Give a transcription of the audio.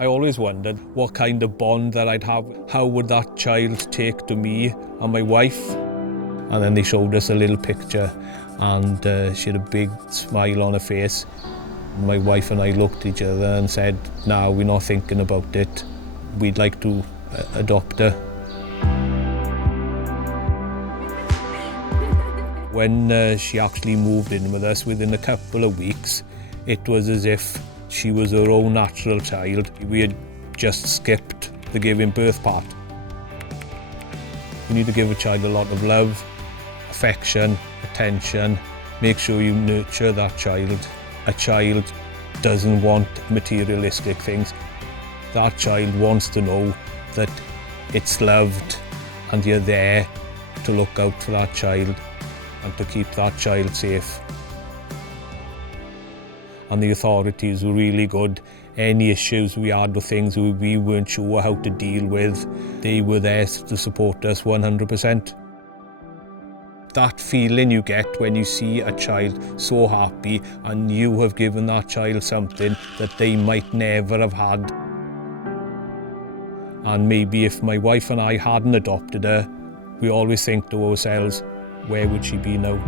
I always wondered what kind of bond that I'd have. How would that child take to me and my wife? And then they showed us a little picture and she had a big smile on her face. My wife and I looked at each other and said, no, we're not thinking about it. We'd like to adopt her. When she actually moved in with us, within a couple of weeks, it was as if she was her own natural child. We had just skipped the giving birth part. You need to give a child a lot of love, affection, attention. Make sure you nurture that child. A child doesn't want materialistic things. That child wants to know that it's loved and you're there to look out for that child and to keep that child safe. And the authorities were really good. Any issues we had with things we weren't sure how to deal with, they were there to support us 100%. That feeling you get when you see a child so happy and you have given that child something that they might never have had. And maybe if my wife and I hadn't adopted her, we always think to ourselves, where would she be now?